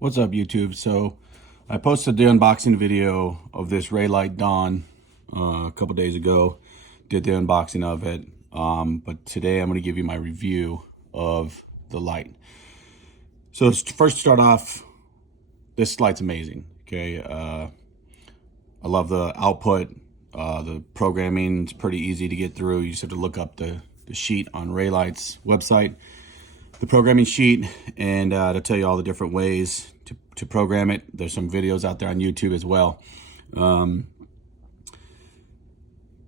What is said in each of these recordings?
What's up, YouTube? So I posted the unboxing video of this Reylight Dawn a couple days ago. Did the unboxing of it, but today I'm going to give you my review of the light. So first, start off, this light's amazing. Okay, I love the output. The programming is pretty easy to get through. You just have to look up the sheet on Reylight's website, the programming sheet, and to tell you all the different ways to program it. There's some videos out there on YouTube as well.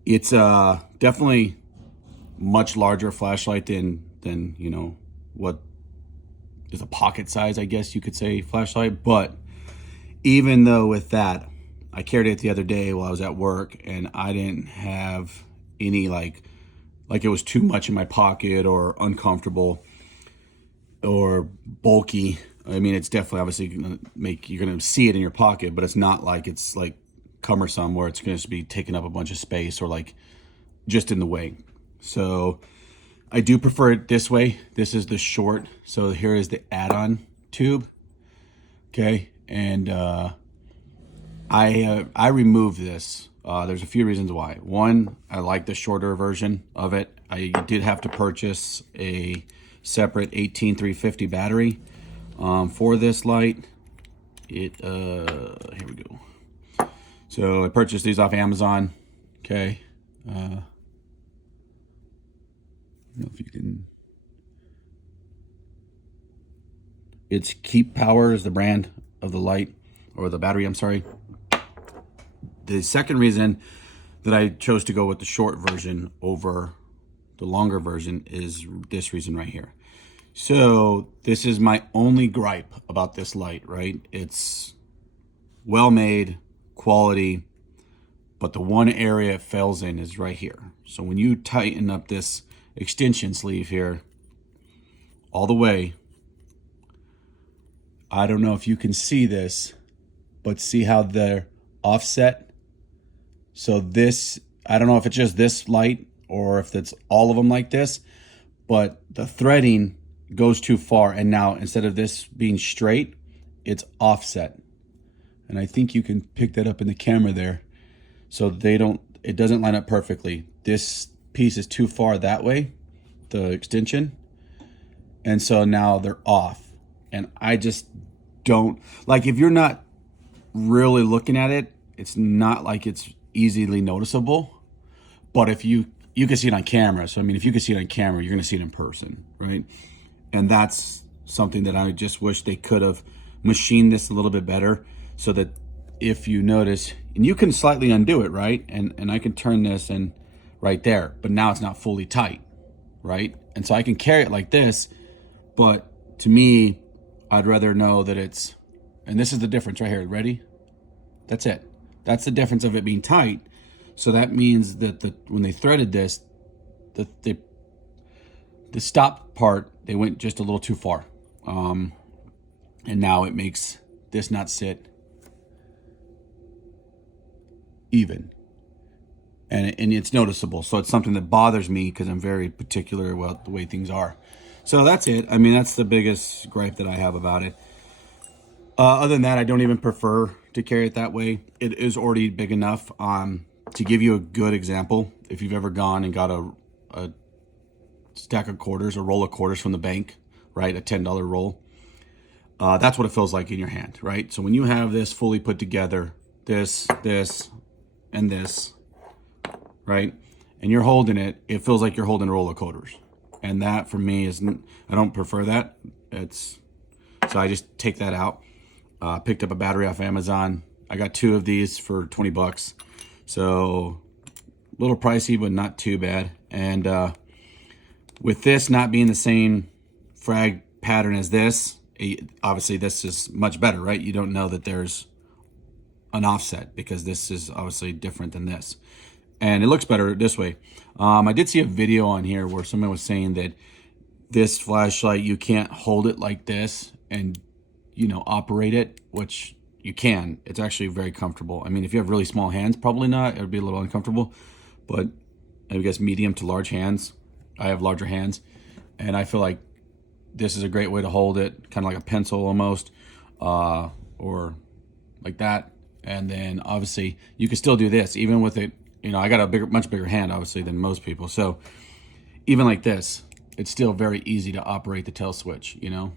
It's definitely much larger flashlight than you know what is a pocket size, I guess you could say, flashlight. But even though with that, I carried it the other day while I was at work, and I didn't have any like it was too much in my pocket or uncomfortable or bulky. I mean, it's definitely obviously gonna you're gonna see it in your pocket, but it's not like it's like cumbersome where it's gonna be taking up a bunch of space or like just in the way. So I do prefer it this way. This is the short. So here is the add-on tube. Okay, and I removed this. There's a few reasons why. One, I like the shorter version of it. I did have to purchase a separate 18350 battery for this light. Here we go. So I purchased these off Amazon. Okay. I don't know if you can. It's Keep Power is the brand of the light, or the battery, I'm sorry. The second reason that I chose to go with the short version over the longer version is this reason right here. So this is my only gripe about this light, right? It's well made, quality, but the one area it fails in is right here. So when you tighten up this extension sleeve here all the way, I don't know if you can see this, but see how they're offset? So this, I don't know if it's just this light or if it's all of them like this, but the threading goes too far, and now instead of this being straight, it's offset. And I think you can pick that up in the camera there. So it doesn't line up perfectly. This piece is too far that way, the extension, and so now they're off. And I just don't like, if you're not really looking at it, it's not like it's easily noticeable. But if you can see it on camera. So I mean, if you can see it on camera, you're gonna see it in person, right? And that's something that I just wish they could have machined this a little bit better, so that if you notice, and you can slightly undo it, right? And I can turn this and right there, but now it's not fully tight, right? And so I can carry it like this, but to me, I'd rather know that it's, and this is the difference right here, ready? That's it. That's the difference of it being tight. So that means that when they threaded this, the stop part, they went just a little too far. And now it makes this not sit even. And it's noticeable. So it's something that bothers me because I'm very particular about the way things are. So that's it. I mean, that's the biggest gripe that I have about it. Other than that, I don't even prefer to carry it that way. It is already big enough. To give you a good example, if you've ever gone and got a stack of quarters, a roll of quarters from the bank, right? A $10 roll. That's what it feels like in your hand, right? So when you have this fully put together, this, and this, right? And you're holding it, it feels like you're holding a roll of quarters. And that for me I don't prefer that. So I just take that out. Picked up a battery off Amazon. I got 2 of these for 20 bucks. So a little pricey, but not too bad. And with this not being the same frag pattern as this, obviously this is much better, right? You don't know that there's an offset because this is obviously different than this. And it looks better this way. I did see a video on here where someone was saying that this flashlight, you can't hold it like this and, you know, operate it, which you can. It's actually very comfortable. I mean, if you have really small hands, probably not. It would be a little uncomfortable. But I guess medium to large hands. I have larger hands. And I feel like this is a great way to hold it, kind of like a pencil almost. or like that. And then obviously you can still do this even with it. You know, I got a much bigger hand obviously than most people. So even like this, it's still very easy to operate the tail switch, you know,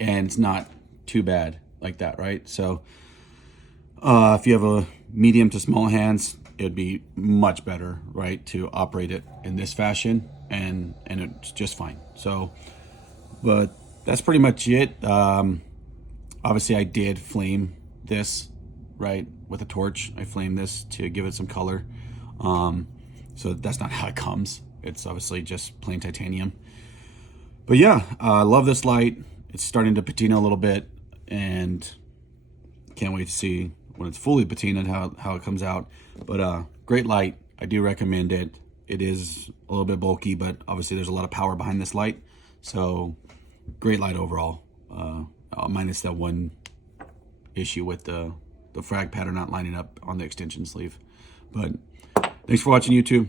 and it's not too bad like that, right? So if you have a medium to small hands, it'd be much better, right, to operate it in this fashion, and it's just fine. So, but that's pretty much it. Obviously, I did flame this, right, with a torch. I flamed this to give it some color. So that's not how it comes. It's obviously just plain titanium. But yeah, I love this light. It's starting to patina a little bit, and can't wait to see when it's fully patinaed how it comes out. But great light. I do recommend it. It is a little bit bulky, but obviously there's a lot of power behind this light. So great light overall. Minus that one issue with the frag pattern not lining up on the extension sleeve. But thanks for watching, YouTube.